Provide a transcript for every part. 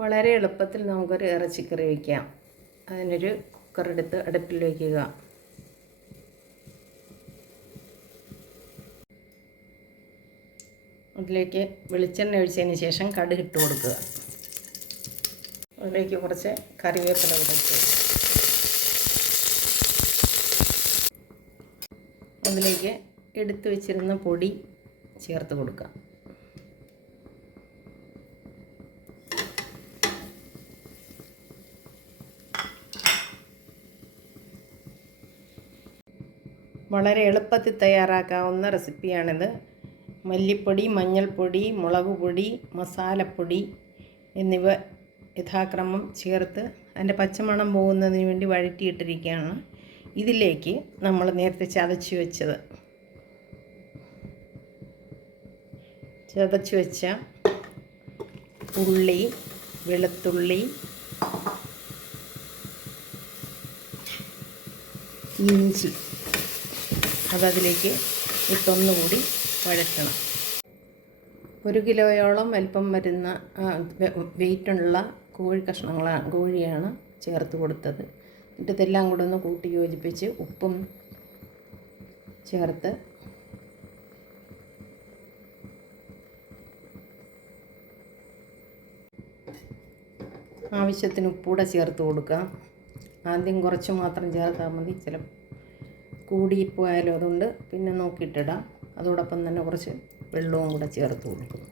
വളരെ എളുപ്പത്തിൽ നമുക്കൊരു ഇറച്ചിക്കറി വയ്ക്കാം. അതിനൊരു കുക്കറെടുത്ത് അടുപ്പിൽ വയ്ക്കുക. അതിലേക്ക് വെളിച്ചെണ്ണ ഒഴിച്ചതിന് ശേഷം കടുക് ഇട്ട് കൊടുക്കുക. അതിലേക്ക് കുറച്ച് കറിവേപ്പില ഇട്ട് അതിലേക്ക് എടുത്തു വെച്ചിരുന്ന പൊടി ചേർത്ത് കൊടുക്കുക. വളരെ എളുപ്പത്തിൽ തയ്യാറാക്കാവുന്ന റെസിപ്പിയാണിത്. മല്ലിപ്പൊടി, മഞ്ഞൾപ്പൊടി, മുളക് പൊടി, മസാലപ്പൊടി എന്നിവ യഥാക്രമം ചേർത്ത് അതിൻ്റെ പച്ചമണം പോകുന്നതിന് വേണ്ടി വഴറ്റിയിട്ടിരിക്കുകയാണ്. ഇതിലേക്ക് നമ്മൾ നേരത്തെ ചതച്ച് വെച്ച ഉള്ളി, വെളുത്തുള്ളി, ഇഞ്ചി അതതിലേക്ക് ഇട്ടൊന്നുകൂടി വഴറ്റണം. 1 കിലോയോളം വലിപ്പം വരുന്ന വെയിറ്റുള്ള കോഴിയാണ് ചേർത്ത് കൊടുത്തത്. എന്നിട്ട് ഇതെല്ലാം കൂടെ ഒന്ന് കൂട്ടി യോജിപ്പിച്ച് ഉപ്പും ചേർത്ത് ആവശ്യത്തിന് ഉപ്പൂടെ ചേർത്ത് കൊടുക്കാം. ആദ്യം കുറച്ച് മാത്രം ചേർത്താൽ മതി, ചില കൂടിപ്പോയാലും അതുകൊണ്ട് പിന്നെ നോക്കിയിട്ടിടാം. അതോടൊപ്പം തന്നെ കുറച്ച് വെള്ളവും കൂടെ ചേർത്ത് കൊടുക്കും.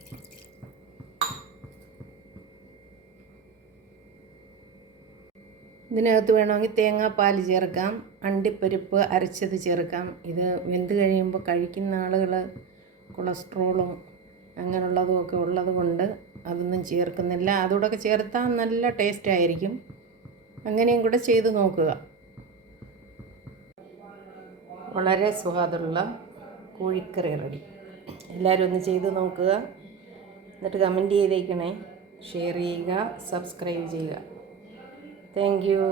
ഇതിനകത്ത് വേണമെങ്കിൽ തേങ്ങാപ്പാൽ ചേർക്കാം, അണ്ടിപ്പരിപ്പ് അരച്ചത് ചേർക്കാം. ഇത് വെന്ത് കഴിയുമ്പോൾ കഴിക്കുന്ന ആളുകൾ കൊളസ്ട്രോളും അങ്ങനെയുള്ളതും ഒക്കെ ഉള്ളത് കൊണ്ട് അതൊന്നും ചേർക്കുന്നില്ല. അതോടൊക്കെ ചേർത്താൽ നല്ല ടേസ്റ്റ് ആയിരിക്കും. അങ്ങനെയും കൂടെ ചെയ്ത് നോക്കുക. വളരെ സ്വാദുള്ള കോഴിക്കറി റെഡി. എല്ലാവരും ഒന്ന് ചെയ്ത് നോക്കുക. എന്നിട്ട് കമൻറ്റ് ചെയ്തേക്കണേ, ഷെയർ ചെയ്യുക, സബ്സ്ക്രൈബ് ചെയ്യുക. Thank you.